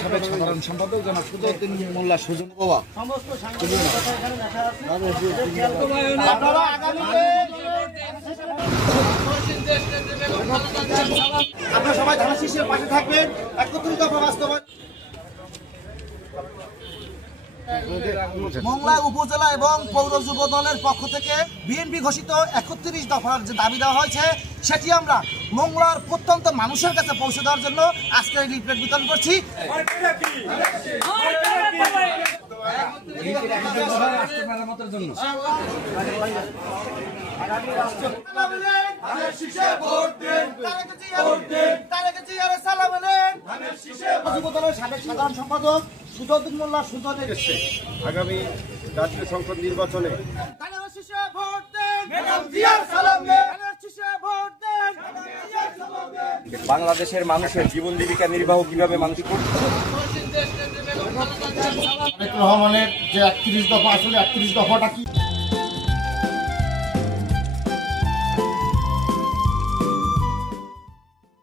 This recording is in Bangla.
সাধারণ সম্পাদক জনাব সুজউদ্দিন মোল্লা সুজন বাবা আপনারা সবাই ধানের শীষের পাশে থাকবেন। 31 দফা বাস্তবায়ন। মংলা উপজেলা এবং পৌর যুব দলের পক্ষ থেকে বিএনপি ঘোষিত 31 দফার যে দাবি দেওয়া হয়েছে সেটি আমরা মংলার প্রত্যন্ত মানুষের কাছে পৌঁছে দেওয়ার জন্য আজকে লিফলেট বিতরণ করছি। সাধারণ সম্পাদক সুজউদ্দিন মোল্লা সুজনের আগামী জাতীয় সংসদ নির্বাচনে বাংলাদেশের মানুষের জীবন জীবিকা নির্বাহ কিভাবে মানুষ করছে। রহমানের যে 31 দফা আসলে 31 দফাটা কি